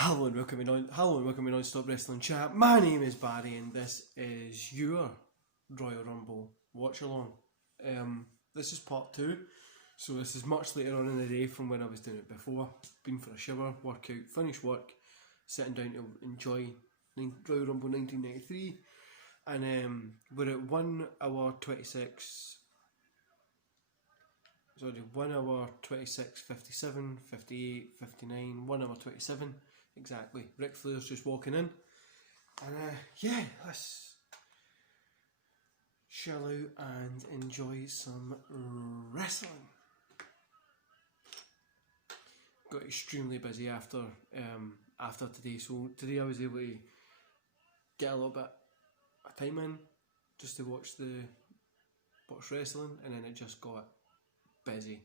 Hello and welcome to Non-Stop Wrestling Chat. My name is Barry and this is your Royal Rumble watch along. This is part 2, so this is much later on in the day from when I was doing it before. Been for a shower, workout, finished work, sitting down to enjoy Royal Rumble 1993, and we're at 1 hour 26. Sorry, 1 hour 26, 57, 58, 59, 1 hour 27, exactly. Ric Flair's just walking in. And yeah, let's chill out and enjoy some wrestling. Got extremely busy after today, so today I was able to get a little bit of time in just to watch wrestling, and then it just got busy.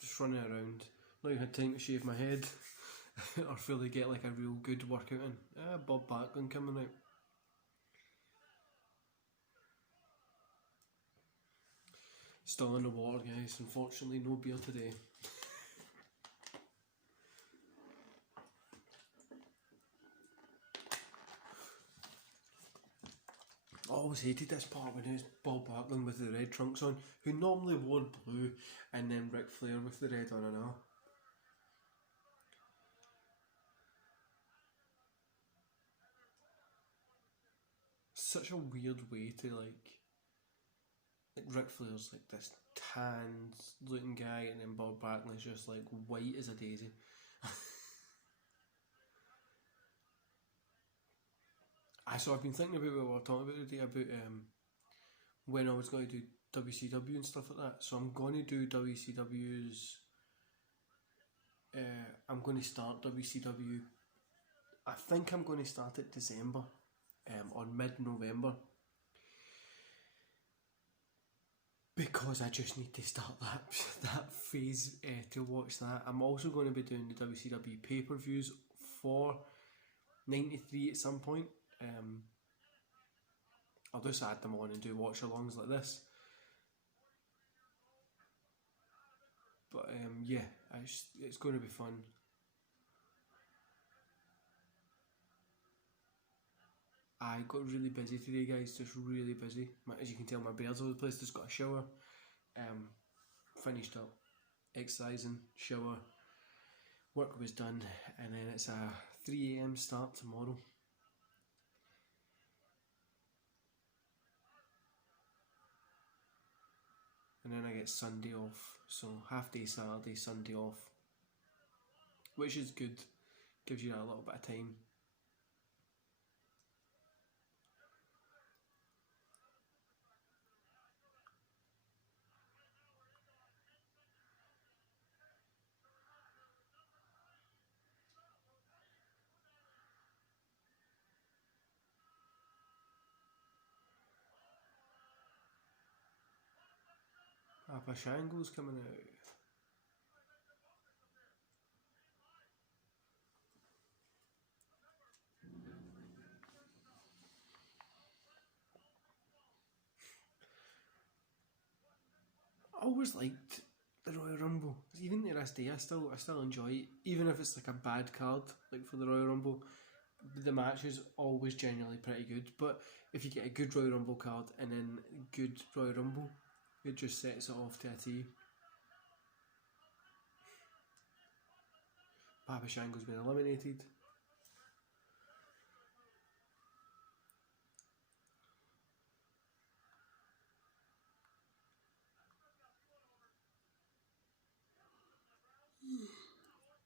Just running around. Not even had time to shave my head or fully get like a real good workout in. Bob Backlund coming out. Still in the water, guys. Unfortunately, no beer today. I always hated this part when it was Bob Backlund with the red trunks on, who normally wore blue, and then Ric Flair with the red on and all. Such a weird way to like Ric Flair's like this tan looking guy, and then Bob Backlund's just like white as a daisy. So I've been thinking about what we were talking about today, about when I was going to do WCW and stuff like that. So I'm going to do WCW's. I'm going to start WCW. I think I'm going to start it December, or mid-November, because I just need to start that phase to watch that. I'm also going to be doing the WCW pay-per-views for 93 at some point. I'll just add them on and do watch-alongs like this. But yeah, it's going to be fun. I got really busy today, guys, just really busy. As you can tell, my beard's all over the place. Just got a shower, finished up exercising, shower, work was done, and then it's a 3 AM start tomorrow. And then I get Sunday off, so half day Saturday, Sunday off, which is good, gives you a little bit of time. Papa Shango's coming out. I always liked the Royal Rumble. Even to this day, I still enjoy it, even if it's like a bad card, like for the Royal Rumble. The match is always generally pretty good, but if you get a good Royal Rumble card and then good Royal Rumble, it just sets it off to a T. Papa Shango's been eliminated.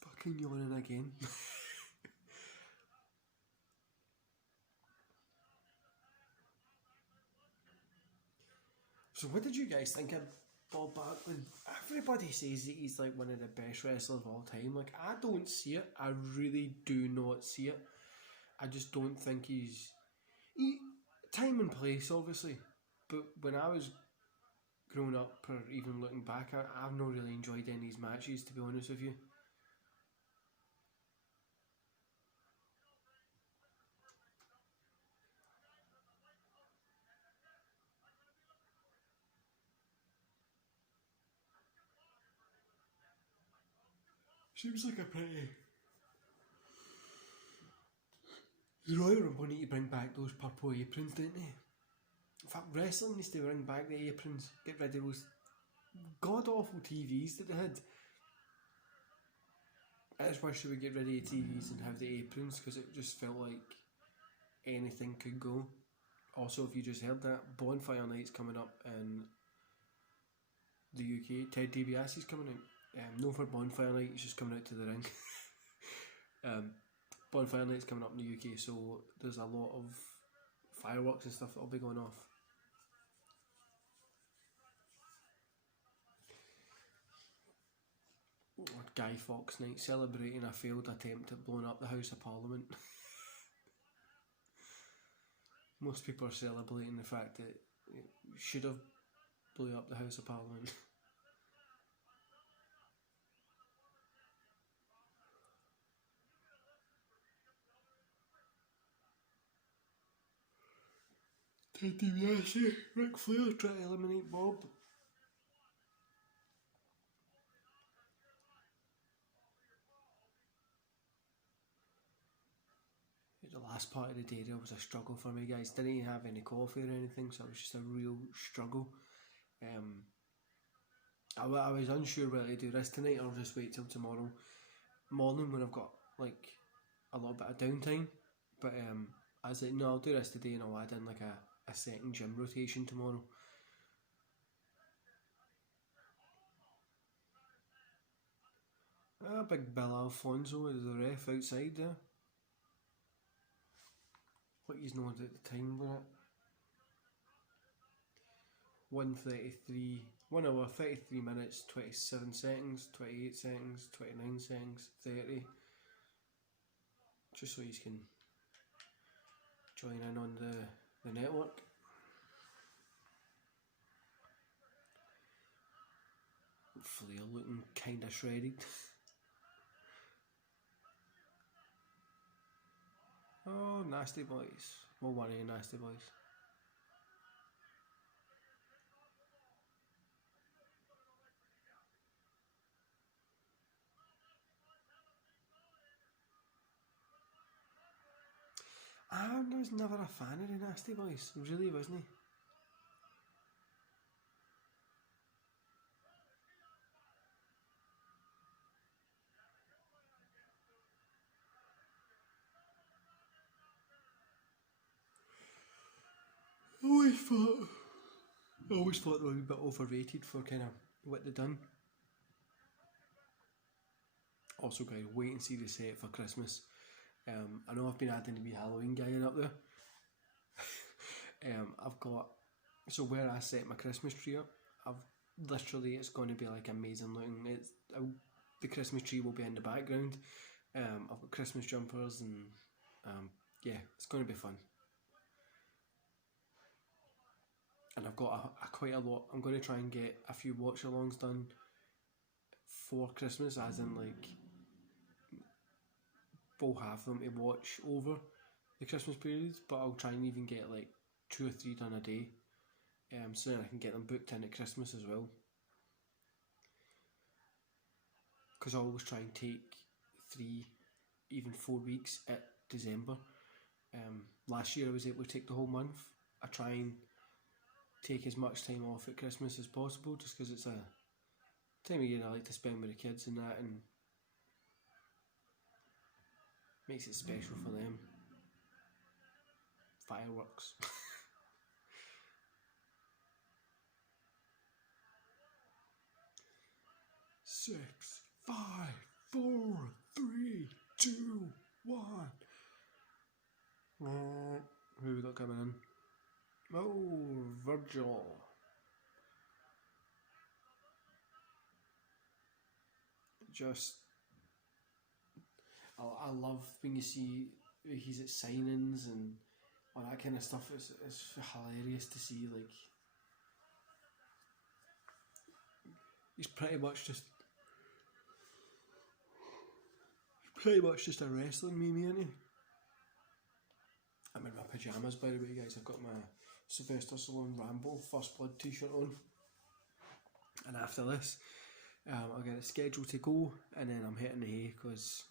Fucking yawning again. So what did you guys think of Bob Backlund? Everybody says that he's like one of the best wrestlers of all time. Like, I don't see it. I really do not see it. I just don't think he's... time and place, obviously. But when I was growing up, or even looking back, I've not really enjoyed any of these matches, to be honest with you. Seems like a pretty... The Royal Rumble need to bring back those purple aprons, don't they? In fact, wrestling needs to bring back the aprons. Get rid of those god-awful TVs that they had. I just wish they would get rid of the TVs and have the aprons, because it just felt like anything could go. Also, if you just heard that, Bonfire Night's coming up in the UK. Ted DiBiase's coming out. No for Bonfire Night, he's just coming out to the ring. Bonfire Night's coming up in the UK, so there's a lot of fireworks and stuff that'll be going off. Guy Fawkes Night, celebrating a failed attempt at blowing up the House of Parliament. Most people are celebrating the fact that it should have blew up the House of Parliament. Ted DiBiase, Ric Flair try to eliminate Bob. The last part of the day there was a struggle for me, guys. Didn't even have any coffee or anything, so it was just a real struggle. I was unsure whether to do this tonight or just wait till tomorrow morning when I've got like a little bit of downtime. But I was like, no, I'll do this today and I'll add in like a second gym rotation tomorrow. Big Bill Alfonso is the ref outside there. What he's known at the time with it. 1 hour 33 minutes, 27 seconds, 28 seconds, 29 seconds, 30. Just so you can join in on the network. Flair looking kinda shredded. Oh, Nasty Boys. Well, one of the Nasty Boys. I was never a fan of the Nasty Boys. Really wasn't he? I always thought they were a bit overrated for kind of what they've done. Also, guys, wait and see the set for Christmas. I know I've been adding the wee Halloween guy in up there. I've got, so where I set my Christmas tree up, it's going to be like amazing looking. The Christmas tree will be in the background. I've got Christmas jumpers and yeah, it's going to be fun. And I've got quite a lot. I'm going to try and get a few watch-alongs done for Christmas, as in like we'll have them to watch over the Christmas period, but I'll try and even get like 2 or 3 done a day, so then I can get them booked in at Christmas as well. Because I always try and take 3, even 4 weeks at December. Last year I was able to take the whole month. I try and take as much time off at Christmas as possible, just because it's a time of year I like to spend with the kids and that, and makes it special for them. Fireworks. 6, 5, 4, 3, 2, 1. Who we got coming in? Oh, Virgil. Just, I love when you see he's at signings and all that kind of stuff. It's hilarious to see. Like, he's pretty much just a wrestling meme, isn't he? I'm in my pyjamas, by the way, guys. I've got my Sylvester Stallone Rambo First Blood t-shirt on, and after this I get a schedule to go, and then I'm hitting the hay because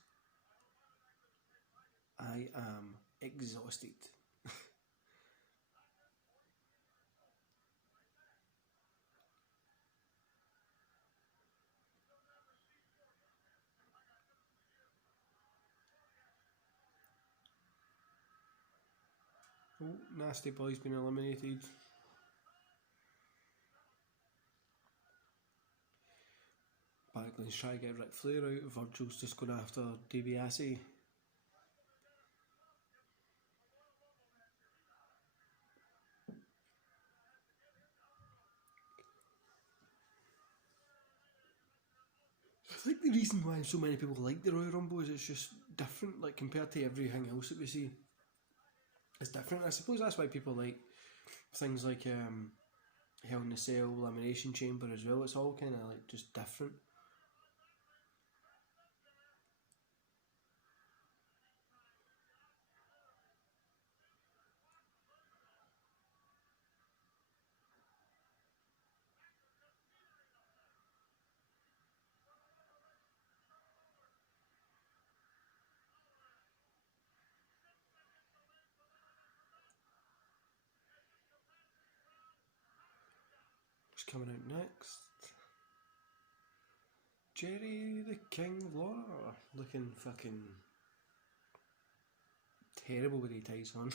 I am exhausted. Oh, Nasty Boy's been eliminated. Backlund's trying to get Ric Flair out. Virgil's just going after DiBiase. I think the reason why so many people like the Royal Rumble is it's just different, like compared to everything else that we see. It's different. I suppose that's why people like things like Hell in a Cell, Elimination Chamber as well. It's all kind of like just different. What's coming out next? Jerry the King Lawler, looking fucking terrible with his ties on.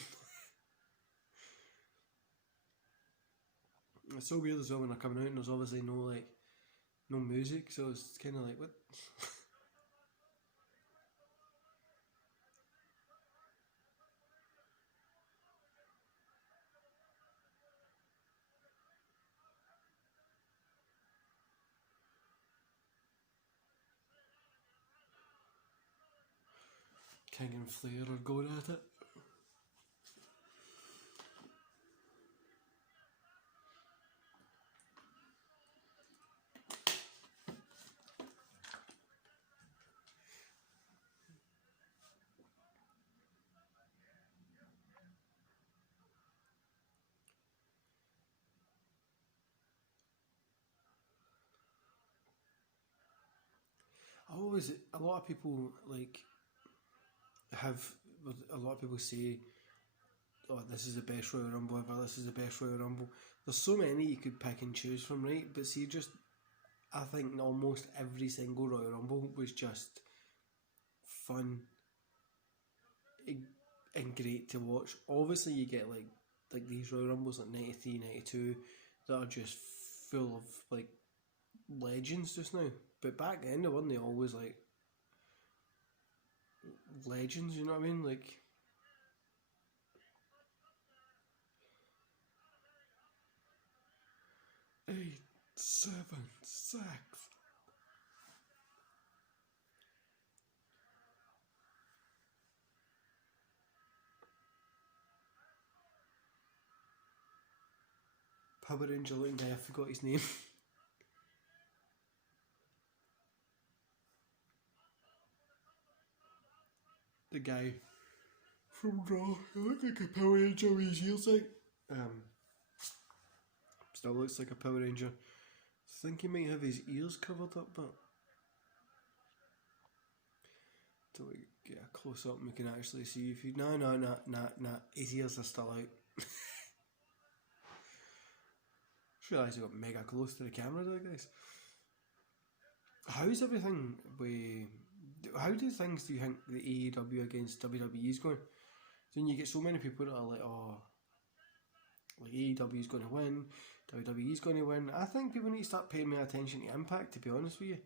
It's so weird as well when they're coming out and there's obviously no music, so it's kind of like what. King and Flair are going at it. A lot of people like have a lot of people say, "Oh, this is the best Royal Rumble ever. This is the best Royal Rumble." There's so many you could pick and choose from, right? But see, just I think almost every single Royal Rumble was just fun and great to watch. Obviously, you get like these Royal Rumbles like 93, 92 that are just full of like legends just now. But back then, they weren't always like legends, you know what I mean? Like, 8, 7, 6. Power Ranger looking guy, I forgot his name. The guy from Raw, he looked like a Power Ranger with his ears out. Still looks like a Power Ranger. I think he might have his ears covered up, but till we get a close up and we can actually see if he. No, his ears are still out. Just realised he got mega close to the camera there, guys. How's everything with. How do things do you think the AEW against WWE is going? Then you get so many people that are like, oh, like AEW is going to win, WWE is going to win. I think people need to start paying more attention to Impact, to be honest with you.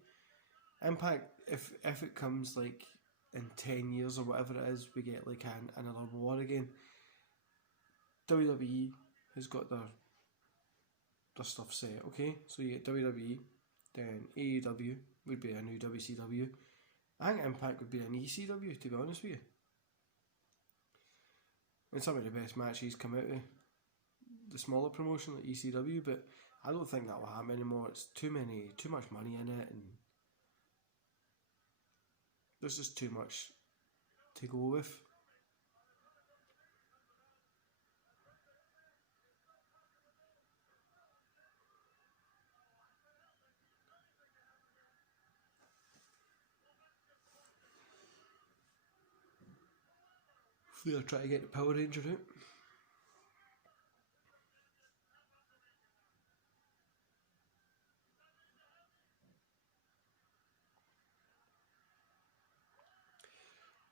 Impact, if it comes like in 10 years or whatever it is, we get like another war again. WWE has got their stuff set, okay? So you get WWE, then AEW would be a new WCW. I think Impact would be an ECW, to be honest with you. And some of the best matches come out of the smaller promotion like ECW, but I don't think that will happen anymore. It's too much money in it, and there's just too much to go with. Flair try to get the Power Ranger out.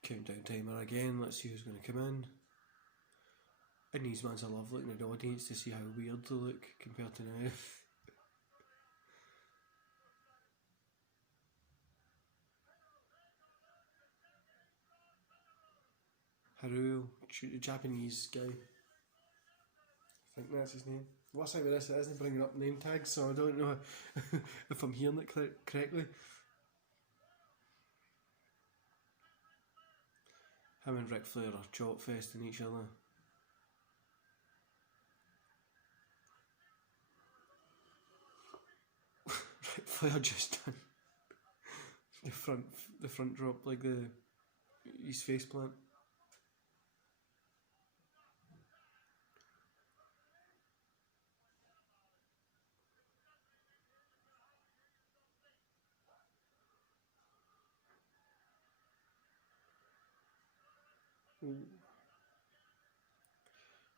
Countdown timer again, let's see who's going to come in. And these ones I love looking at the audience to see how weird they look compared to now. Haru, the Japanese guy. I think that's his name. What's like with this? It isn't bringing up name tags, so I don't know if I'm hearing it correctly. Him and Ric Flair are chop festing each other. Ric Flair just done the front drop like his face plant.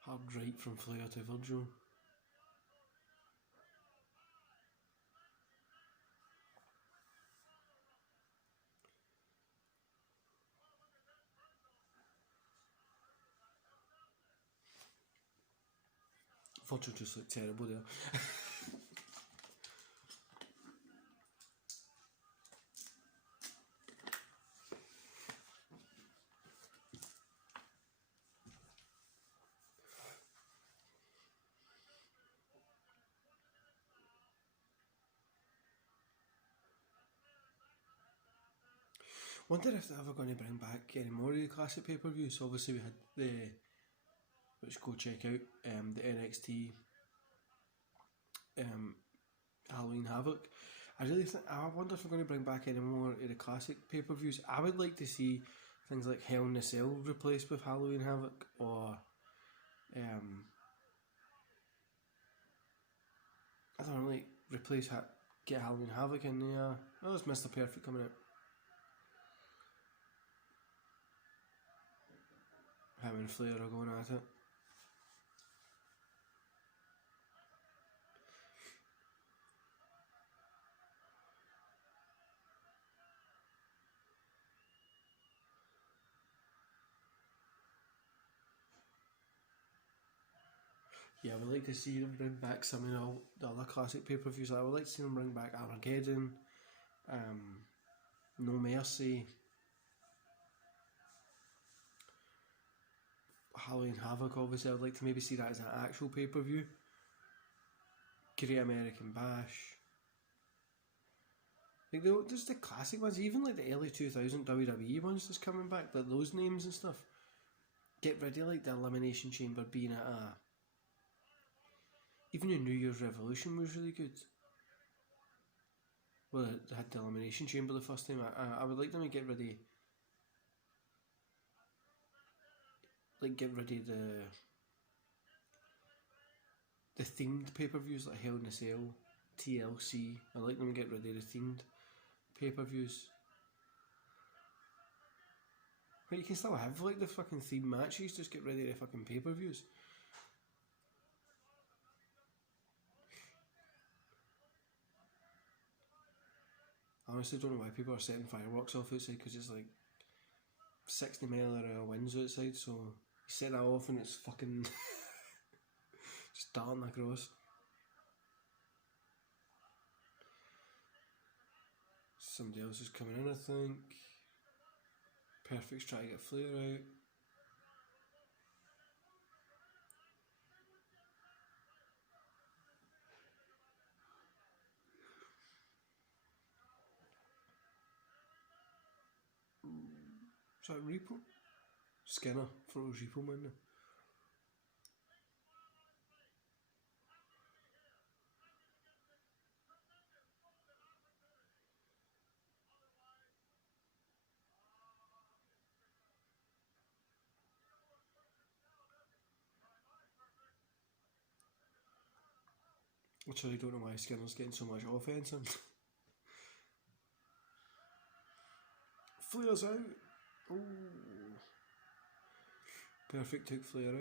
Hard right from Flair to Virgil. Virgil just looked terrible there. Wonder if they're ever going to bring back any more of the classic pay-per-views. Obviously we had which go check out, the NXT Halloween Havoc. I wonder if we're going to bring back any more of the classic pay-per-views. I would like to see things like Hell in a Cell replaced with Halloween Havoc, or I don't know, like get Halloween Havoc in there. Oh, there's Mr. Perfect coming out. Him and Flair are going at it. Yeah, I would like to see them bring back some of the other classic pay-per-views. I would like to see them bring back Armageddon, No Mercy, Halloween Havoc. Obviously, I would like to maybe see that as an actual pay-per-view. Great American Bash. Like there's the classic ones, even like the early 2000 WWE ones just coming back, like those names and stuff. Get rid of like the Elimination Chamber being at a... Even the New Year's Revolution was really good. Well, they had the Elimination Chamber the first time. I would like them to get rid of... Like get rid of the themed pay-per-views like Hell in a Cell, TLC. I like them to get rid of the themed pay-per-views. But you can still have like the fucking themed matches, just get rid of the fucking pay-per-views. I honestly don't know why people are setting fireworks off outside, because it's like 60 mile an hour winds outside, so you set that off and it's fucking just darting across. Somebody else is coming in, I think. Perfect's trying to get Flair out. Is that Repo? Skinner throws Repo Man now. Which I don't know why Skinner's getting so much offense in. Flair's out. Ooh. Perfect took Flair out.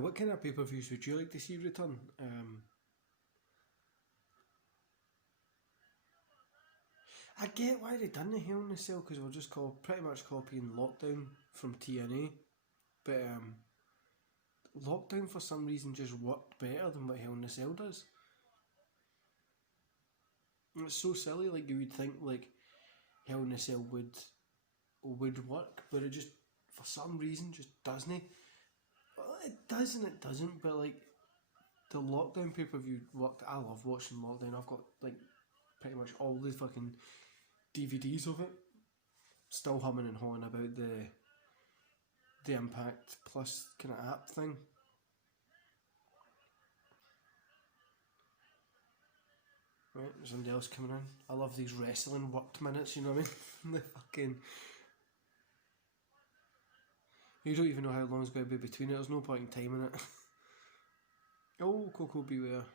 What kind of pay-per-views would you like to see return? I get why they done the Hell in a Cell, because we're just pretty much copying Lockdown from TNA, but Lockdown for some reason just worked better than what Hell in a Cell does. And it's so silly, like you would think like Hell in a Cell would work, but it just for some reason just doesn't. Well, it does and it doesn't, but like the Lockdown pay-per-view worked. I love watching Lockdown. I've got like pretty much all the fucking DVDs of it. Still humming and hawing about the Impact Plus kind of app thing. Right, there's somebody else coming in. I love these wrestling worked minutes, you know what I mean? The fucking... You don't even know how long it's going to be between it. There's no point in timing it. Oh, Coco Beware.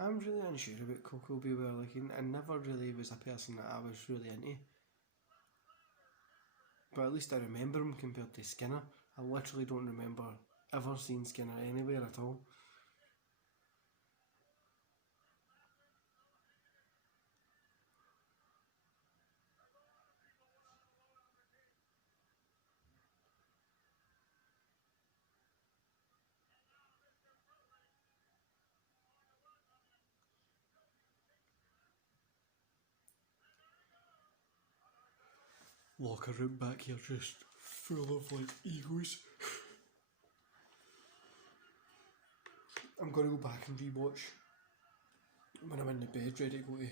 I'm really unsure about Coco Beware. Like, I never really was a person that I was really into. But at least I remember him compared to Skinner. I literally don't remember ever seeing Skinner anywhere at all. Locker room back here just full of like egos. I'm gonna go back and rewatch when I'm in the bed ready to go to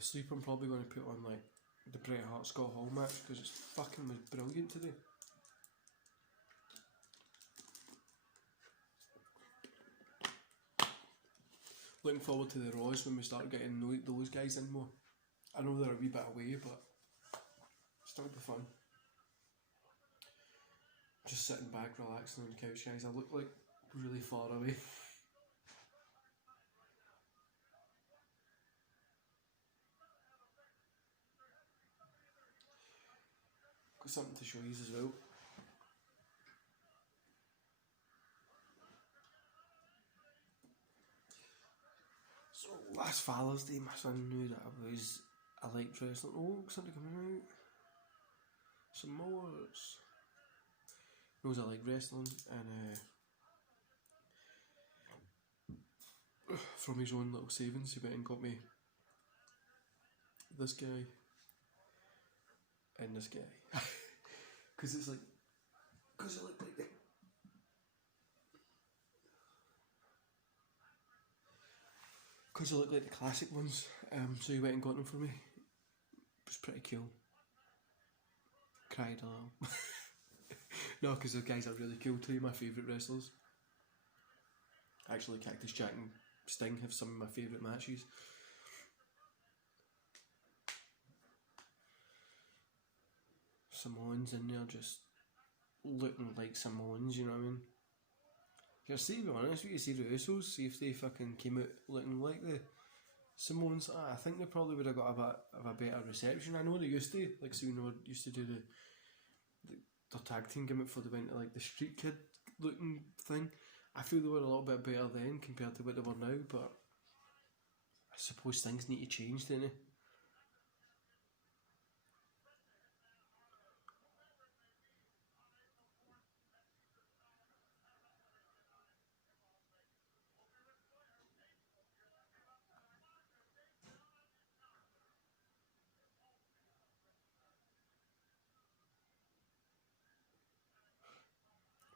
sleep. I'm probably going to put on like the Bret Hart Scott Hall match because it's fucking was brilliant today. Looking forward to the Raws when we start getting those guys in more. I know they're a wee bit away, but still be fun. Just sitting back, relaxing on the couch, guys. I look like really far away. Got something to show you as well. So last Father's Day, my son knew that I liked wrestling. Oh, something coming out. Some more. Knows I like wrestling, and from his own little savings, he went and got me this guy and this guy. Because it's like, because I look like the... Because I look like the classic ones, so he went and got them for me. It was pretty cool. Cried a little. No, because the guys are really cool too, my favourite wrestlers. Actually, Cactus Jack and Sting have some of my favourite matches. Samoans in there just looking like Samoans, you know what I mean? Here, see, to be honest, we could see the Usos, see if they fucking came out looking like the Samoans. I think they probably would have got a bit of a better reception. I know they used to, like, so used to do their tag team gimmick for they went to like the street kid looking thing. I feel they were a little bit better then compared to what they were now, but I suppose things need to change, don't they?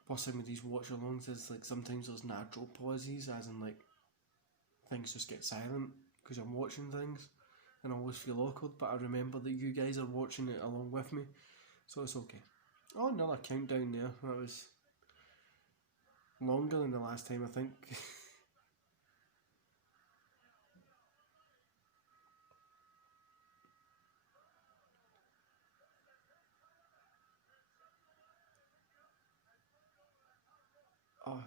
plus thing with these watch alongs is like sometimes there's natural pauses, as in like things just get silent because I'm watching things and I always feel awkward, but I remember that you guys are watching it along with me, so it's okay. Oh, another countdown there. That was longer than the last time, I think. Oh,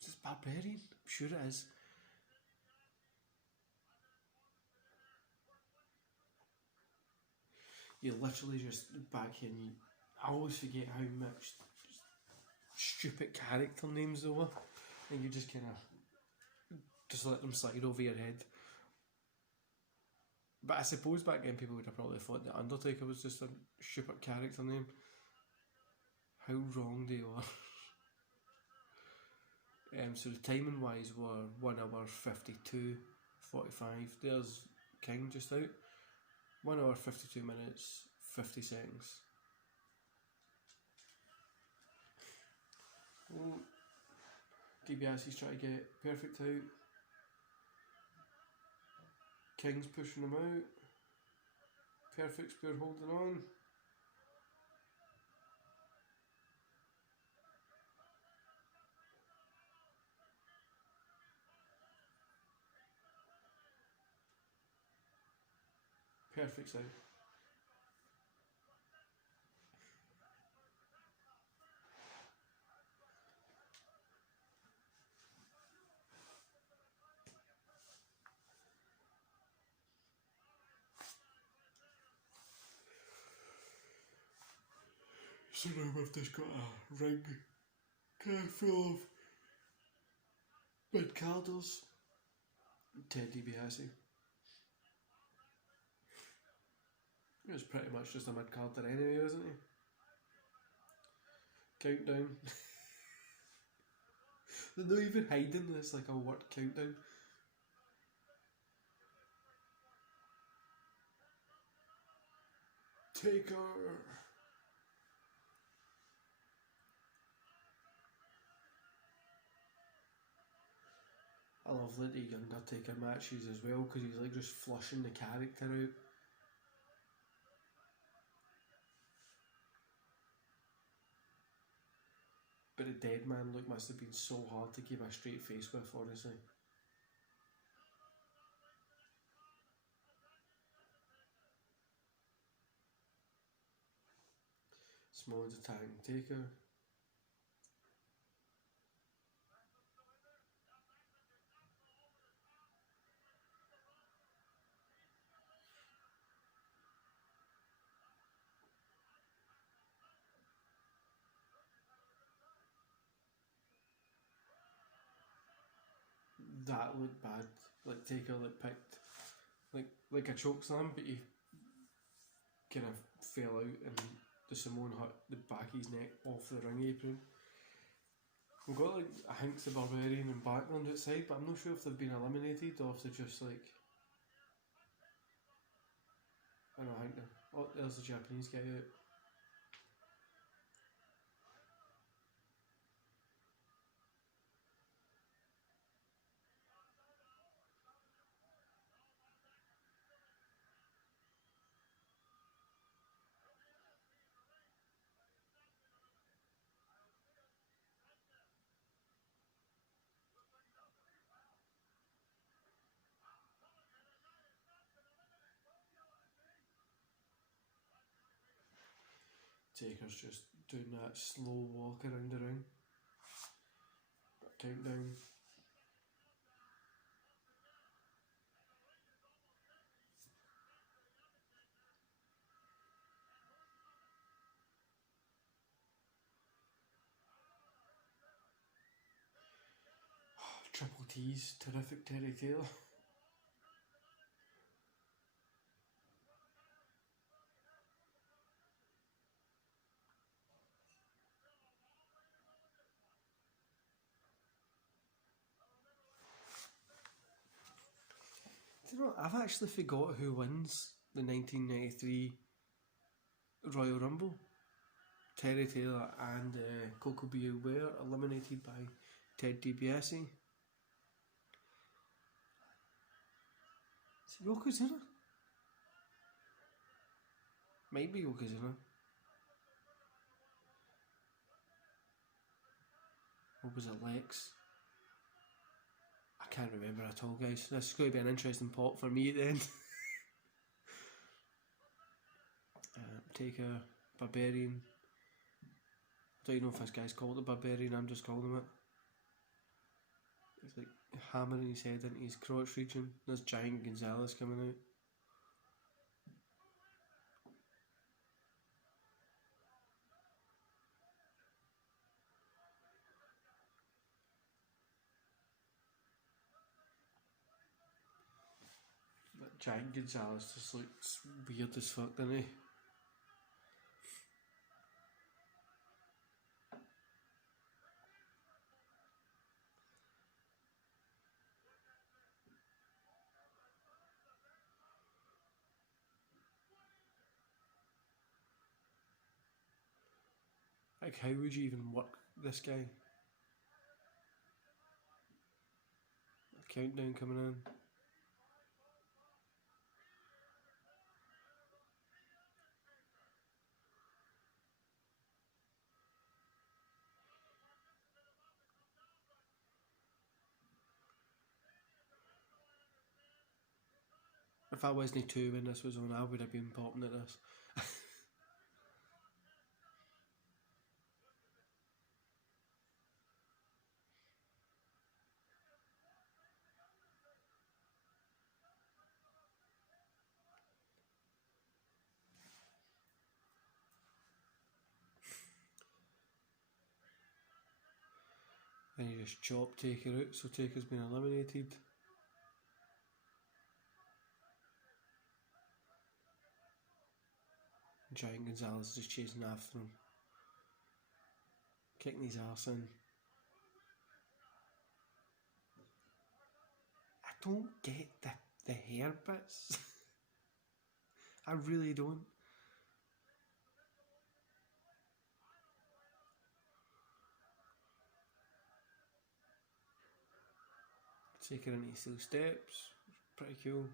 is this Barbarian? I'm sure it is. You literally just back here and I always forget how much stupid character names there were, and you just kind of just let them slide over your head. But I suppose back then people would have probably thought that Undertaker was just a stupid character name. How wrong they are. So the timing wise were 1 hour 52:45. There's King just out. 1 hour 52 minutes 50 seconds. Oh, DiBiase's trying to get Perfect out. King's pushing him out. Perfect's pure holding on. Perfect's out. So now we've just got a ring full of mid-carders. Ted DiBiase. He was pretty much just a mid-carder anyway, wasn't he? Countdown. They're not even hiding this like a word countdown. Taker. I love the Undertaker matches as well because he's like just flushing the character out. But the dead man look must have been so hard to keep a straight face with, honestly. Smoke's attacking Taker. That looked bad. Like Taker like picked like a choke slam, but he kind of fell out and the Samoan hit the back of his neck off the ring apron. We've got like I think the Barbarian and Backlund outside, but I'm not sure if they've been eliminated or if they're just like I don't know, I think they're, oh there's the Japanese guy out. Taker's just doing that slow walk around the ring. Countdown. Triple T's, terrific Terry Taylor. Do you know, I've actually forgot who wins the 1993 Royal Rumble. Terry Taylor and Coco Beware eliminated by Ted DiBiase. Is it Yokozuna? Might be Yokozuna. Or was it Lex? I can't remember at all, guys. This is going to be an interesting pot for me at the end. Taker, Barbarian. I don't even know if this guy's called the Barbarian, I'm just calling him it. It's like hammering his head into his crotch region. There's Giant Gonzalez coming out. That Giant Gonzalez just looks weird as fuck, doesn't he? Like, how would you even work this guy? A countdown coming in. If I wasn't two when this was on, I would have been popping at this. Then you just chop Taker out, so Taker's been eliminated. Giant Gonzalez is just chasing after him. Kicking his arse in. I don't get the hair bits. I really don't. Taker into his steel steps. Pretty cool.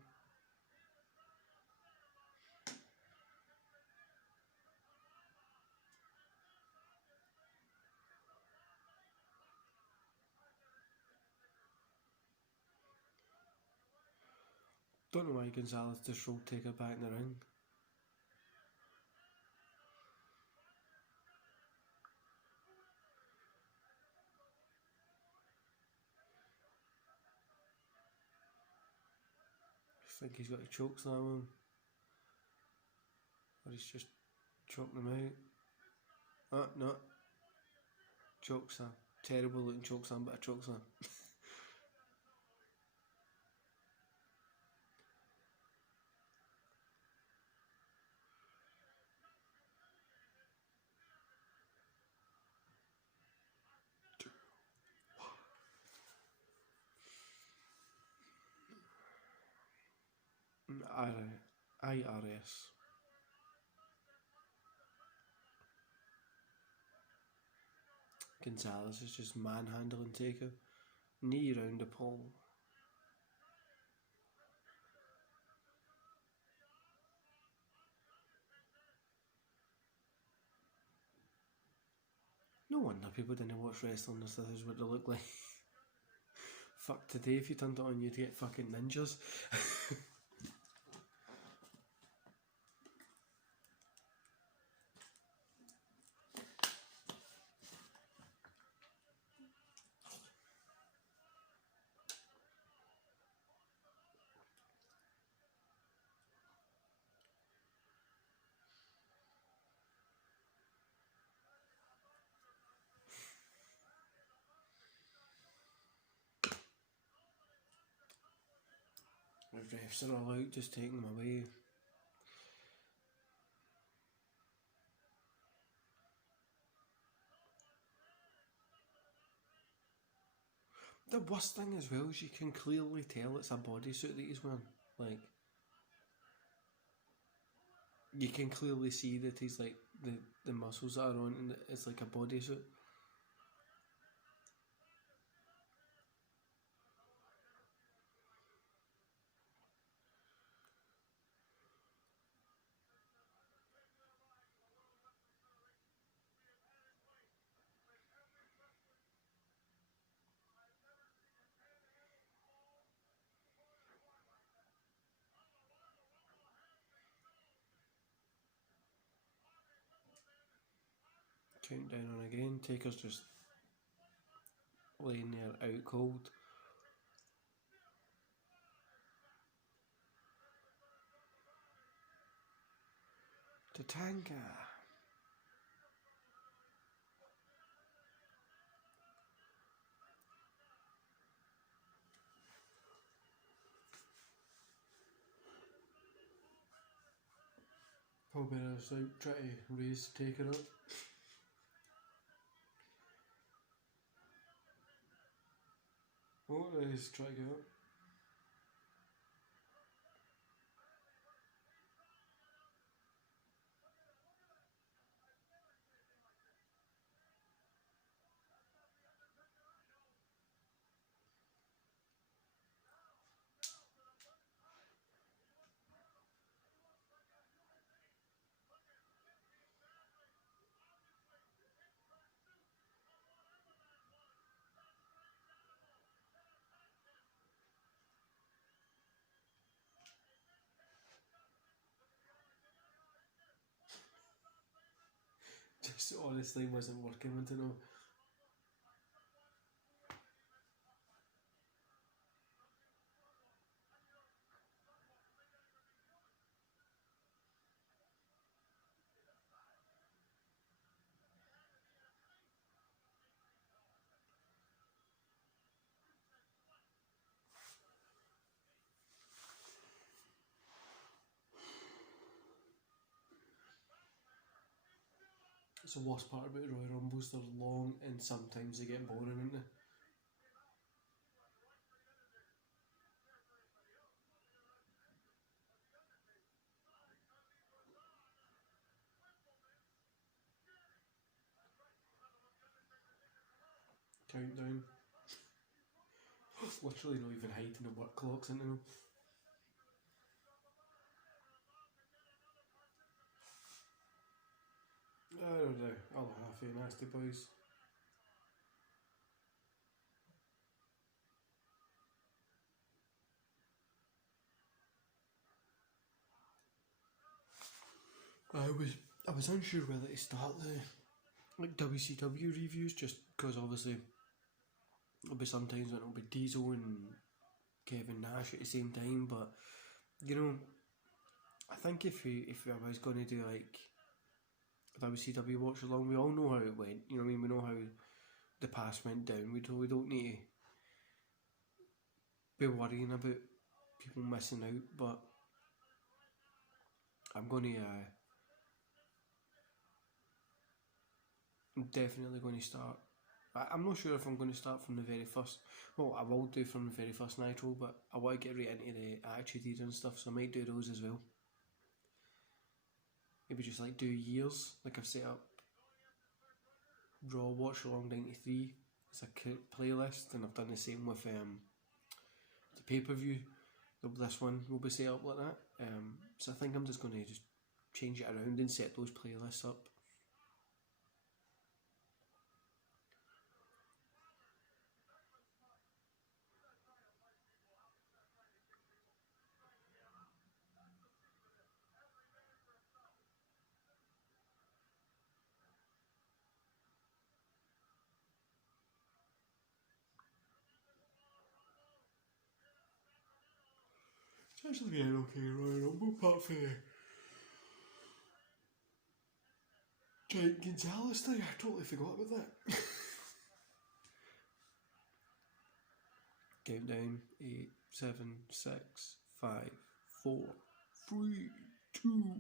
Don't know why Gonzalez just rolled Taker back in the ring. I think he's got a choke slam him. Or he's just choking him out. Oh, no. Choke slam. Terrible looking choke slam, but a choke slam. IRS. Gonzalez is just manhandling Taker. Knee round the pole. No wonder people didn't watch wrestling if this is what they look like. Fuck, today if you turned it on you'd get fucking ninjas. The refs are all out, just taking them away. The worst thing as well is you can clearly tell it's a bodysuit that he's wearing. Like, you can clearly see that he's like the muscles that are on, and it's like a bodysuit. Countdown on again. Taker's just laying there out cold. Tatanka. Paul Bearer's out trying to raise Taker up. Oh, he's trying to get up. Just honestly wasn't working, I want to know. It's the worst part about Royal Rumbles, they're long and sometimes they get boring, aren't they? Countdown. Literally not even hiding the work clocks into them. I don't know. I'll have a nasty boys. I was unsure whether to start the WCW reviews, just because obviously there'll be sometimes when it'll be Diesel and Kevin Nash at the same time, but you know, I think if I was going to do like WCW watch along, we all know how it went. You know what I mean? We know how the past went down. We don't need to be worrying about people missing out. But I'm definitely going to start. I'm not sure if I'm going to start from the very first. Well, I will do from the very first Nitro, but I want to get right into the Attitude Era and stuff, so I might do those as well. Maybe just like do years, like I've set up Raw Watch Along 93 as a playlist, and I've done the same with the pay-per-view. This one will be set up like that. So I think I'm just going to just change it around and set those playlists up. It's actually getting okay, Royal Rumble, apart from Giant Gonzalez thing. I totally forgot about that. Countdown: 8, 7, 6, 5, 4, 3, 2.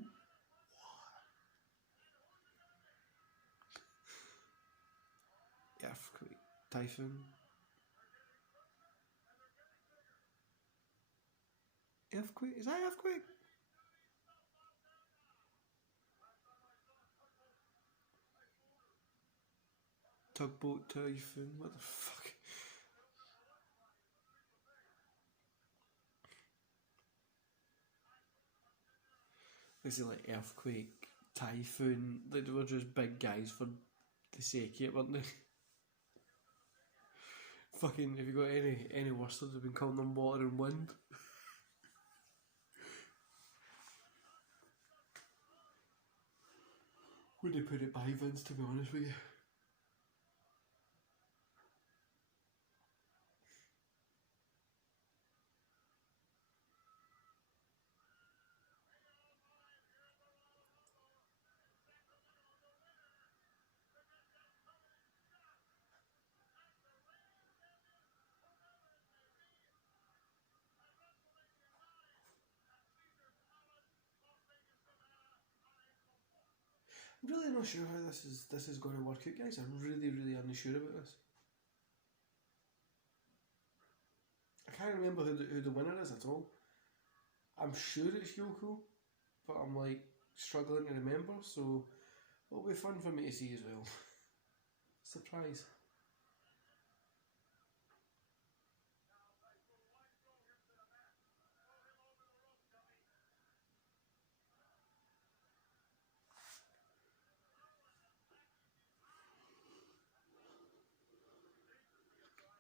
Earthquake. Typhoon. Earthquake? Is that earthquake? Tugboat typhoon. What the fuck? Is it like earthquake, typhoon? Like, they were just big guys for the sake of it, weren't they? Fucking, have you got any worse than they've been calling them water and wind? Would they put it by Vince, to be honest with you? I'm really not sure how this is going to work out, guys. I'm really unsure about this. I can't remember who the winner is at all. I'm sure it's Yoko, but I'm like struggling to remember, so it'll be fun for me to see as well. Surprise.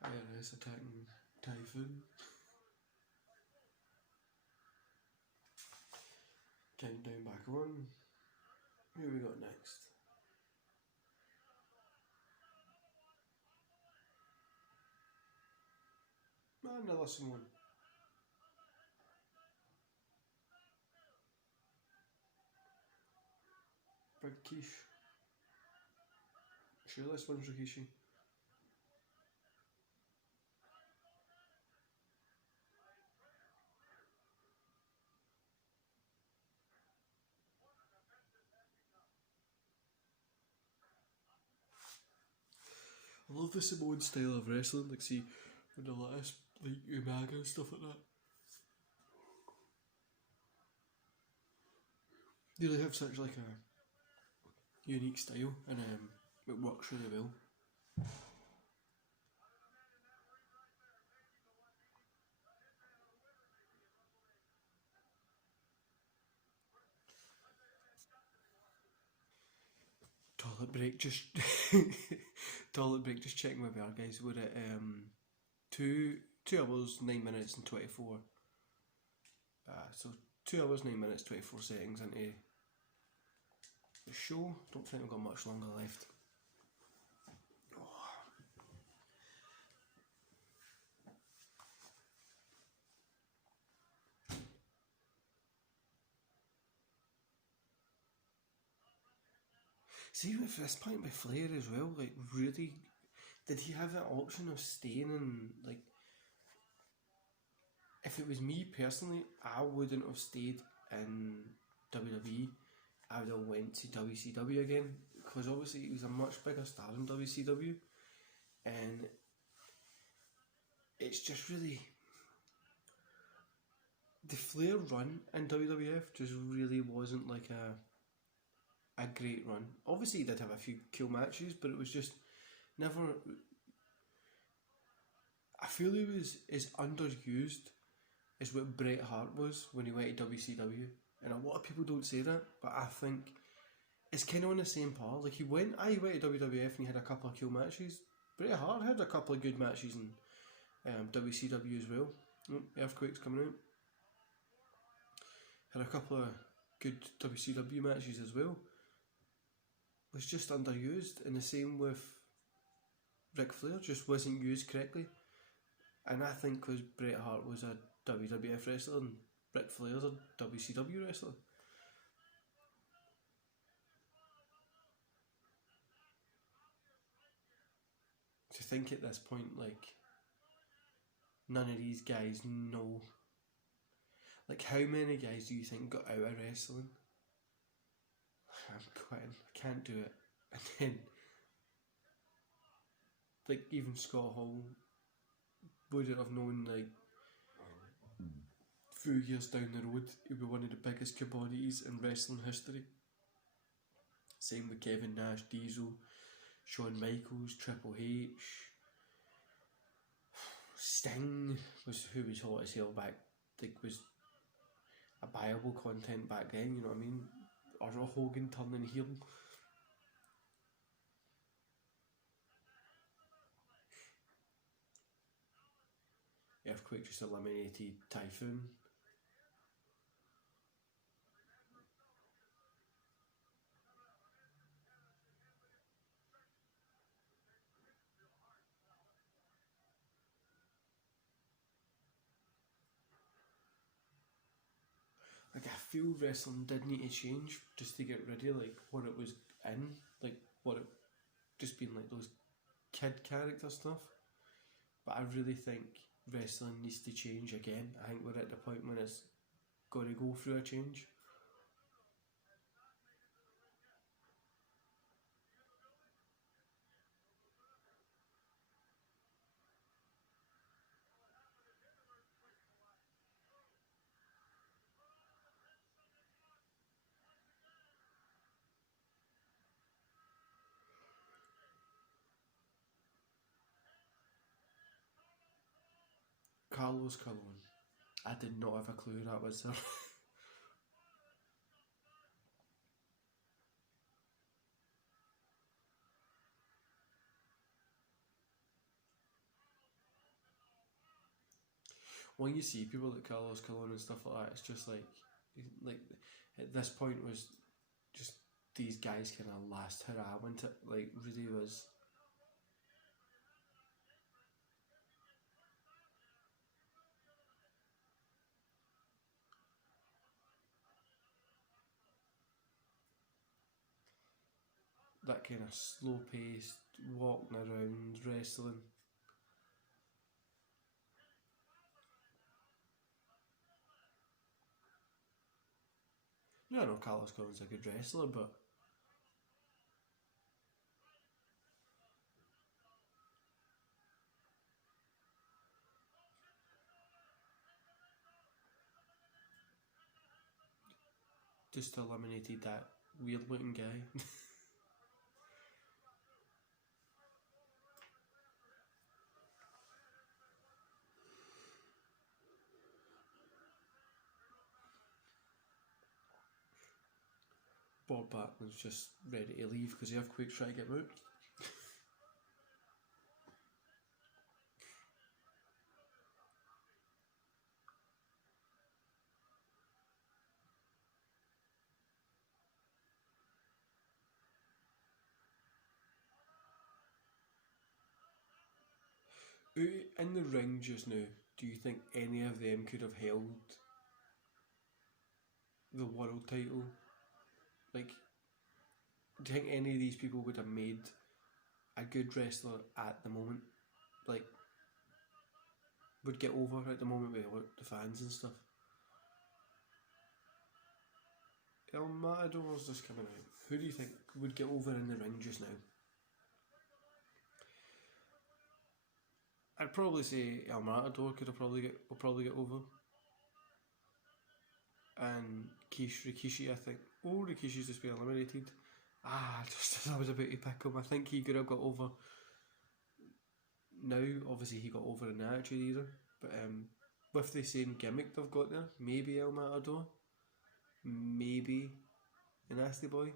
IRS attacking Typhoon. Countdown back on. Who we got next? Another Samoan. Big quiche. Sure, this one's Rikishi. I love the Samoan style of wrestling, like see when the lettuce, like Umaga and stuff like that. They really have such like a unique style, and it works really well. Toilet break, just toilet break. Just checking where we are, guys. We're at 2 hours 9 minutes and 24. So 2 hours 9 minutes 24 seconds into the show. Don't think we've got much longer left. See, with this point with Flair as well, like, really, did he have that option of staying in, like, if it was me personally, I wouldn't have stayed in WWE. I would have went to WCW again, because obviously he was a much bigger star in WCW, and it's just really, the Flair run in WWF just really wasn't like a great run. Obviously he did have a few cool matches, but it was just never, I feel he was as underused as what Bret Hart was when he went to WCW, and a lot of people don't say that, but I think it's kind of on the same par. Like, he went to WWF and he had a couple of cool matches. Bret Hart had a couple of good matches in WCW as well. Earthquake's coming out. Had a couple of good WCW matches as well. Was just underused, and the same with Ric Flair, just wasn't used correctly. And I think because Bret Hart was a WWF wrestler and Ric Flair's a WCW wrestler. To think at this point, like, none of these guys know. Like, how many guys do you think got out of wrestling? I'm quitting, I can't do it. And then, like, even Scott Hall wouldn't have known, like, a few years down the road, he'd be one of the biggest commodities in wrestling history. Same with Kevin Nash, Diesel, Shawn Michaels, Triple H, Sting was who was hot as hell back, like was a viable content back then, you know what I mean? Or Hogan turning heel. Earthquake just eliminated Typhoon. Like, I feel wrestling did need to change just to get rid of like what it was in, like what it just being like those kid character stuff. But I really think wrestling needs to change again. I think we're at the point when it's got to go through a change. Carlos Colon. I did not have a clue who that was there. When you see people like Carlos Colon and stuff like that, it's just like at this point was just these guys kind of last hurrah, wasn't it? Like, really was. That kind of slow paced, walking around, wrestling. Yeah, I know Carlos Colon's a good wrestler, but just eliminated that weird looking guy. Bob Backlund's just ready to leave because the Earthquake's trying to get him out. In the ring just now, do you think any of them could have held the world title? Like, do you think any of these people would have made a good wrestler at the moment? Like, would get over at the moment with the fans and stuff? El Matador's just coming out. Who do you think would get over in the ring just now? I'd probably say El Matador will probably get over. And Rikishi, I think. Oh, Rikishi's just been eliminated. Just as I was about to pick him, I think he could have got over. Now, obviously, he got over in the Attitude Era, but with the same gimmick they've got there, maybe El Matador, maybe a Nasty Boy.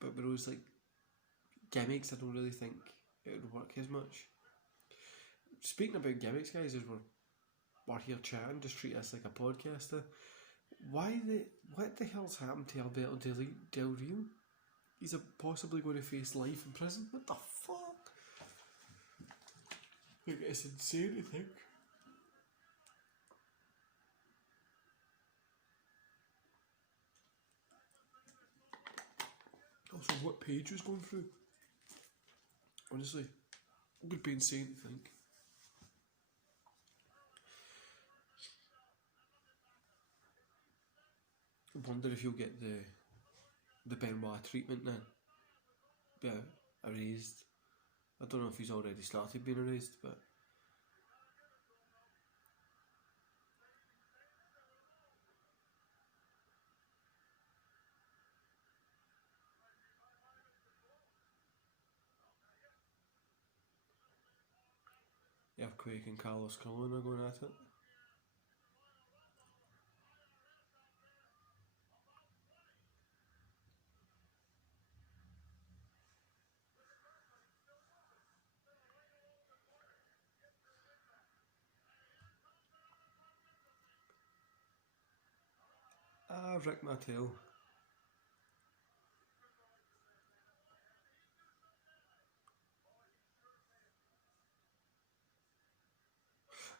But with those like gimmicks, I don't really think it would work as much. Speaking about gimmicks, guys, as we're here chatting, just treat us like a podcaster. What the hell's happened to Alberto Del Rio? He's possibly going to face life in prison. What the fuck? Like, it's insane to think. Also, what page was going through? Honestly, it would be insane to think. I wonder if you'll get the Benoit treatment now. Yeah, erased. I don't know if he's already started being erased, but Earthquake and Carlos Colon are going at it. Rick Martel.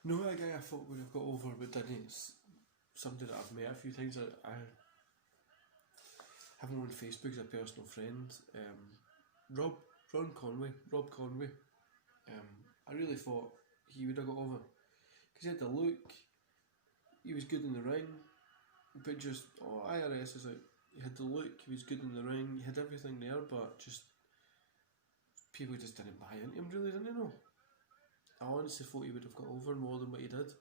No, a guy I thought would have got over but didn't. It's somebody that I've met a few times. I have him on Facebook as a personal friend. Rob Conway. I really thought he would have got over because he had the look. He was good in the ring, but just IRS is like he had the look. He was good in the ring. He had everything there, but just people just didn't buy into him. Really, didn't they? Know. I honestly thought he would have got over more than what he did.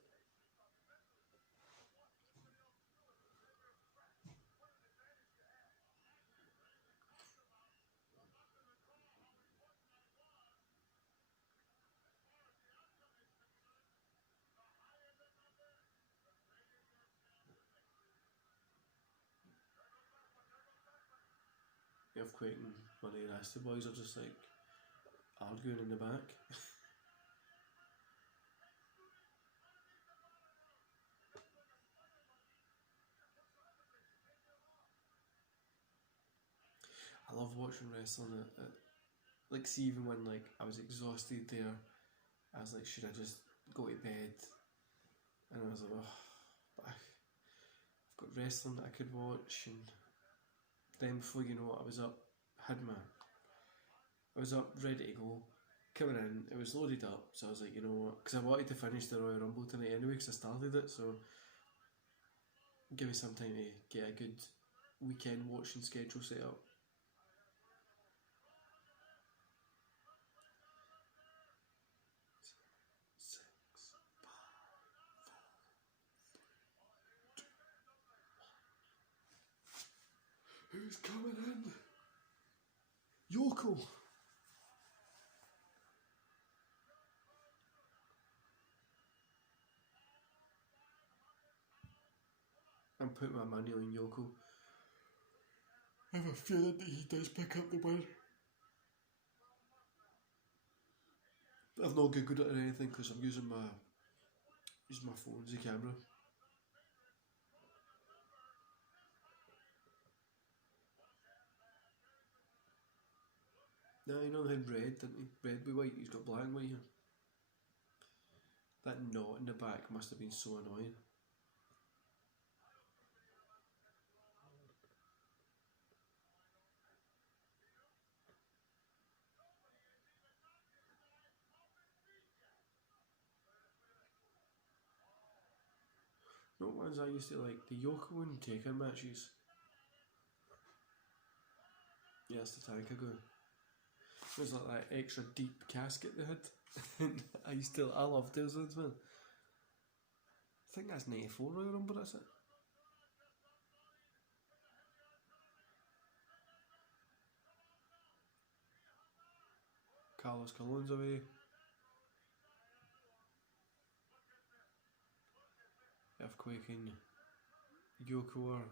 Earthquake and one of the rest of the boys are just like arguing in the back. I love watching wrestling. Like, see, even when like I was exhausted there, I was like, should I just go to bed? And I was like, oh, but I've got wrestling that I could watch. And then before you know it, I was up, I was up ready to go. Coming in, it was loaded up, so I was like, you know what? Because I wanted to finish the Royal Rumble tonight anyway, because I started it. So give me some time to get a good weekend watching schedule set up. Who's coming in? Yoko! I'm putting my money on Yoko. I have a feeling that he does pick up the win. I've not googled it or anything because I'm using my phone as a camera. No, he normally had red, didn't he? Red with white, he's got black and white here. That knot in the back must have been so annoying. No ones I used to like, the Yoko and Taker matches. Yeah, that's the tank I go. It was like that extra deep casket they had. I loved those ones, man. I think that's 94 Royal Rumble, that's it. Carlos Colon's away. Earthquake and Yoko are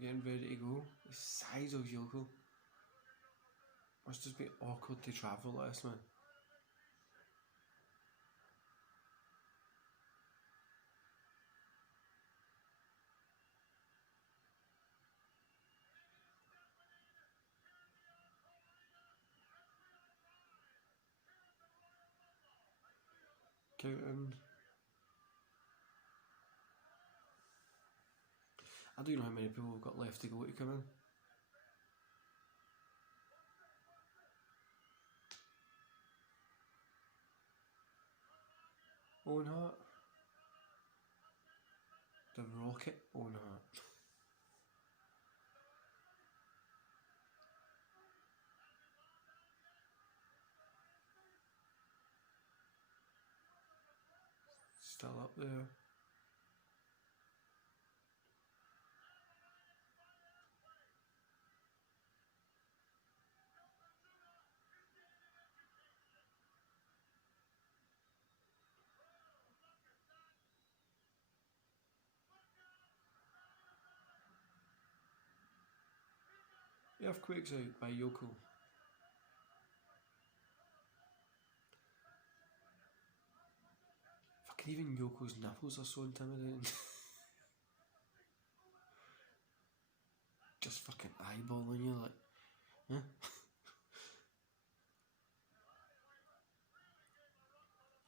getting ready to go. The size of Yoko must just be awkward to travel like this, man. Counting. I don't know how many people have got left to go to come in. Owen Hart. The Rocket Owen Hart. Still up there. Earthquakes Out by Yoko. Fucking even Yoko's nipples are so intimidating. Just fucking eyeballing you like, huh?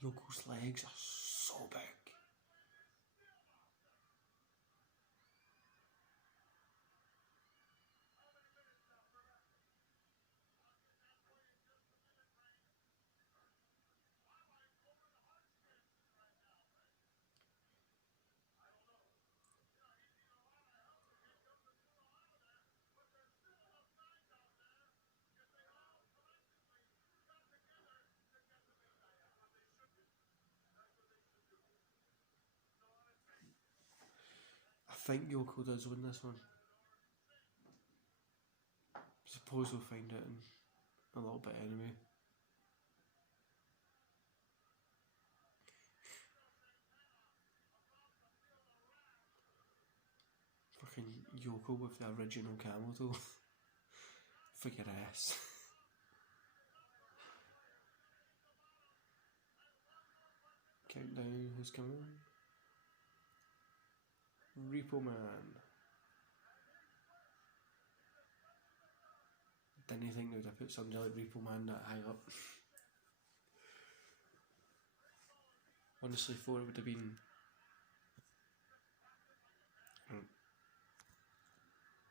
Yoko's legs are so big. I think Yoko does win this one. Suppose we'll find out in a little bit anyway. Fucking Yoko with the original camel toe. Figure S. Countdown, who's coming? Repo Man. Didn't think they would have put somebody like Repo Man that high up. Honestly, thought it would have been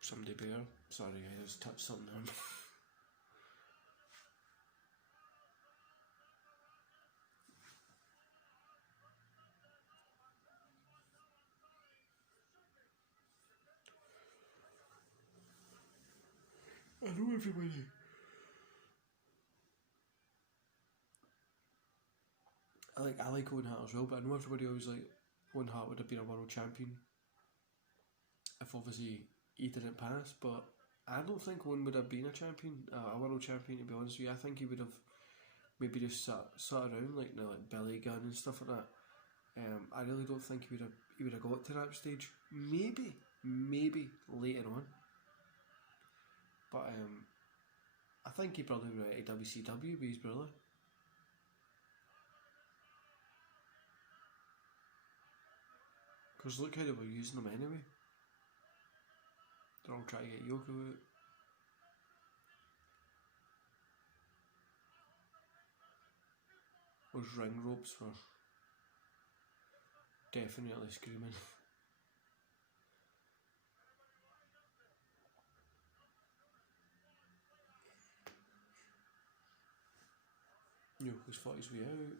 somebody better. Sorry, I just touched something on. I know everybody. I like Owen Hart as well, but I know everybody always like Owen Hart would have been a world champion if obviously he didn't pass, but I don't think Owen would have been a champion, a world champion, to be honest with you. I think he would have maybe just sat around like Billy Gunn and stuff like that. I really don't think he would have got to that stage. Maybe later on, but I think he probably would have at WCW with his brother. Because look how they were using him anyway. They're all trying to get Yoko out. Those ring ropes were definitely screaming. Yoko's fought his way out.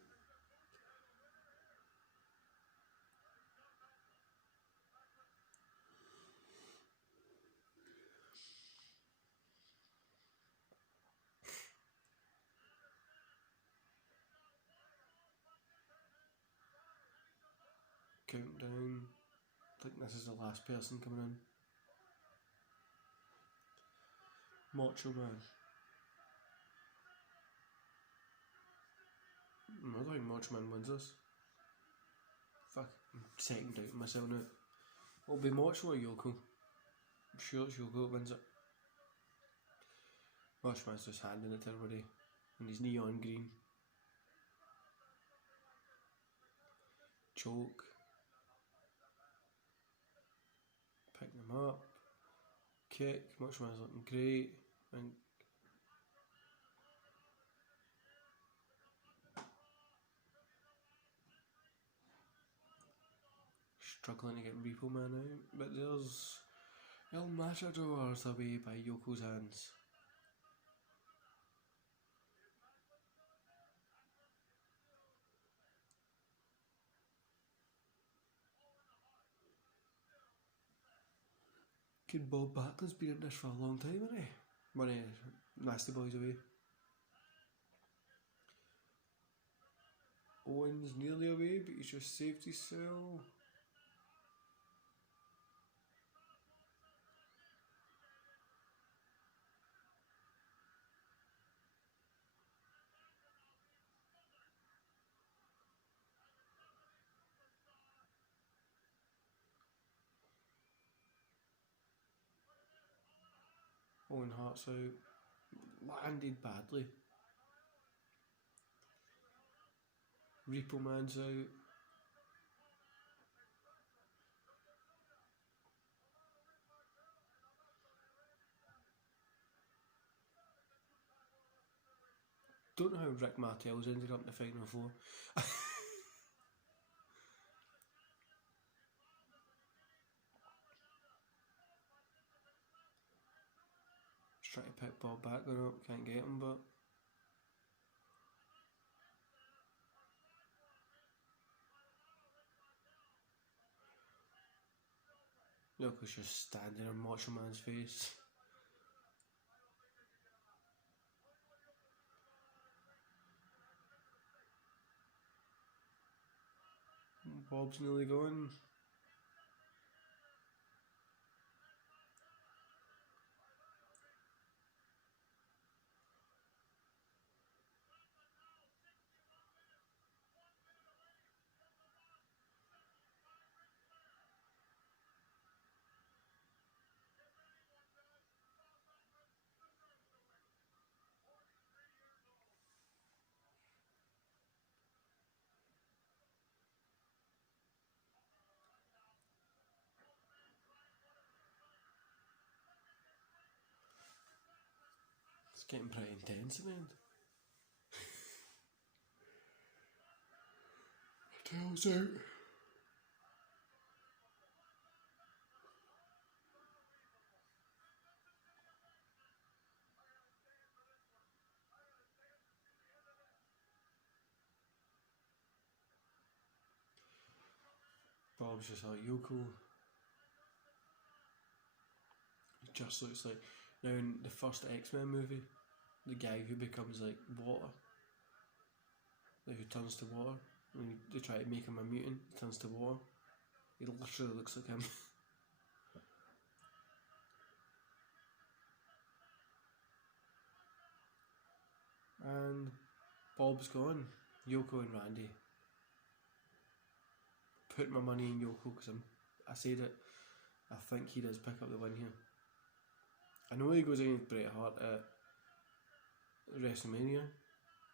Countdown. I think this is the last person coming in. Macho Man. I don't think Macho Man wins this. Fuck, I'm second doubting myself now. It'll be Macho or Yoko. I'm sure it's Yoko that wins it. Macho Man's just handing it to everybody. And he's neon green. Choke. Pick them up. Kick. Macho Man's looking great. And struggling to get Repo Man out, but there's El Matador's away by Yoko's hands. Kid Bob Backlund's been in this for a long time, hasn't he? When Nasty Boy's away. Owen's nearly away, but he's just saved his cell. Owen Hart's out. Landed badly. Repo Man's out. Don't know how Rick Martel's ended up in the final four. Just trying to pick Bob Backlund up, can't get him, but Yoko's just standing on Macho Man's face. Bob's nearly gone. It's getting pretty intense at the end. Tails out. Bob's just like, Yoko. He just looks like, now in the first X-Men movie, the guy who becomes like water, like who turns to water, when they try to make him a mutant, he turns to water. He literally looks like him. And Bob's gone. Yoko and Randy. Put my money in Yoko because I said it. I think he does pick up the win here. I know he goes against Bret Hart at WrestleMania,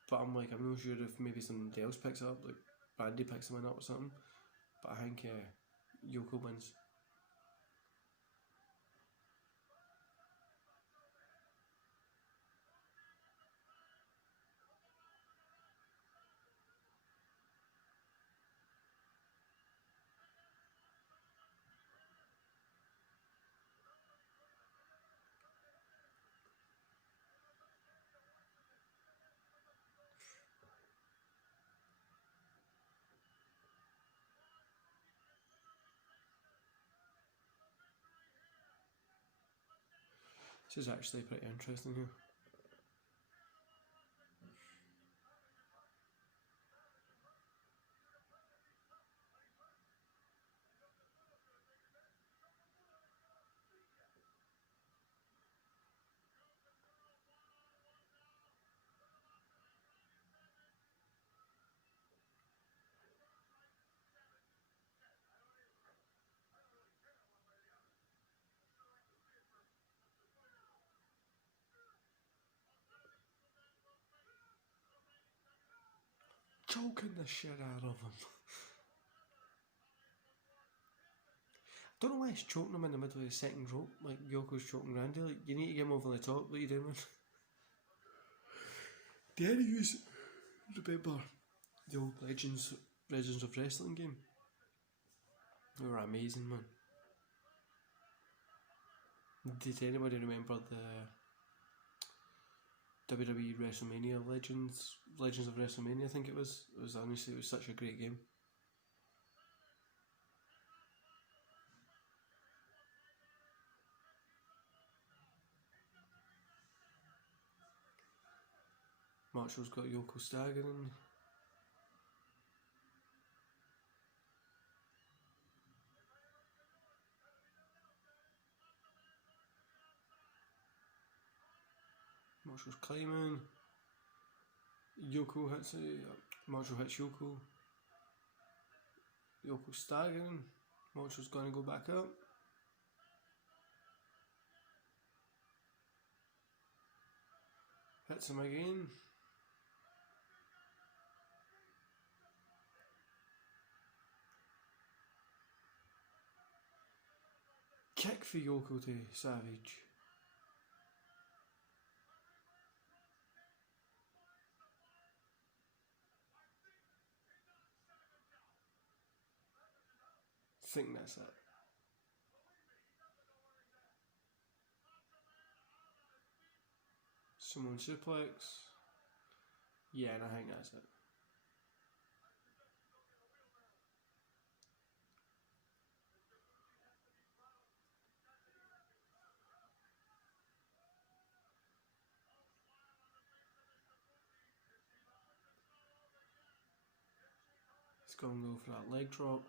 but I'm not sure if maybe somebody else picks it up, like Randy picks him up or something. But I think Yoko wins. This is actually pretty interesting here. Choking the shit out of him. Don't know why he's choking him in the middle of the second rope, like Yoko's choking Randy. Like, you need to get him over the top. What are you doing, man? Do any of you remember the old Legends of Wrestling game? They were amazing, man. Did anybody remember the WWE WrestleMania Legends of WrestleMania? I think it was. Honestly, it was such a great game. Marshall's got Yoko staggering. Marshall's climbing. Yoko hits it. Marshall hits Yoko. Yoko's staggering. Marshall's going to go back up. Hits him again. Kick for Yoko to Savage. Think that's it. Someone suplex. Yeah, and I think that's it. He's going to go for that leg drop.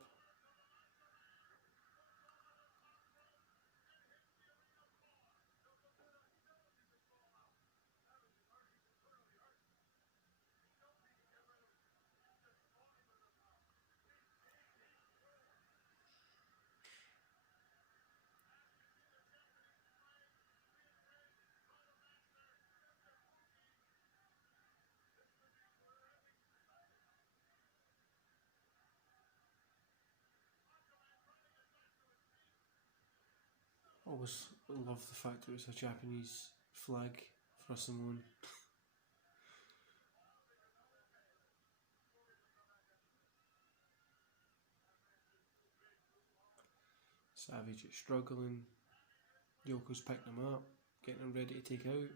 Always love the fact that it was a Japanese flag for Samoan. Savage is struggling. Yoko's picked him up, getting him ready to take out.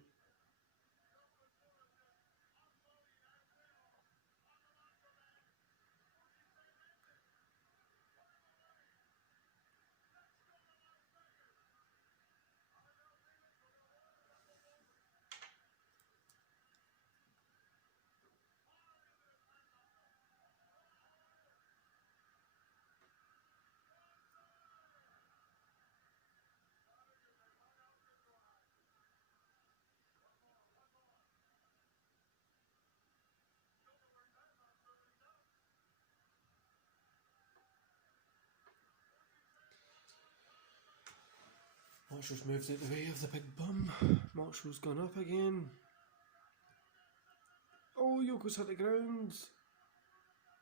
Marshall's moved out the way of the big bum. Marshall's gone up again. Oh, Yoko's hit the ground.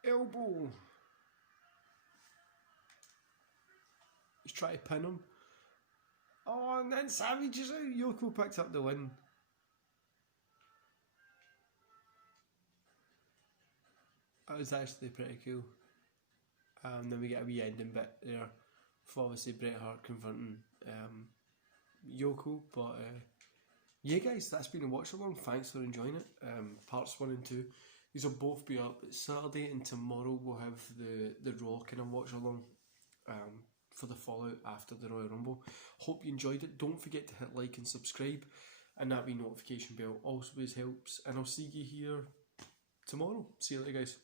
Elbow. He's trying to pin him. Oh, and then Savage is out. Yoko picked up the win. That was actually pretty cool. Then we get a wee ending bit there for obviously Bret Hart confronting Yoko. But yeah, guys, that's been a watch along. Thanks for enjoying it. Parts 1 and 2. These will both be up Saturday, and tomorrow we'll have the Raw kind of watch along for the fallout after the Royal Rumble. Hope you enjoyed it. Don't forget to hit like and subscribe, and that wee notification bell always helps. And I'll see you here tomorrow. See you later, guys.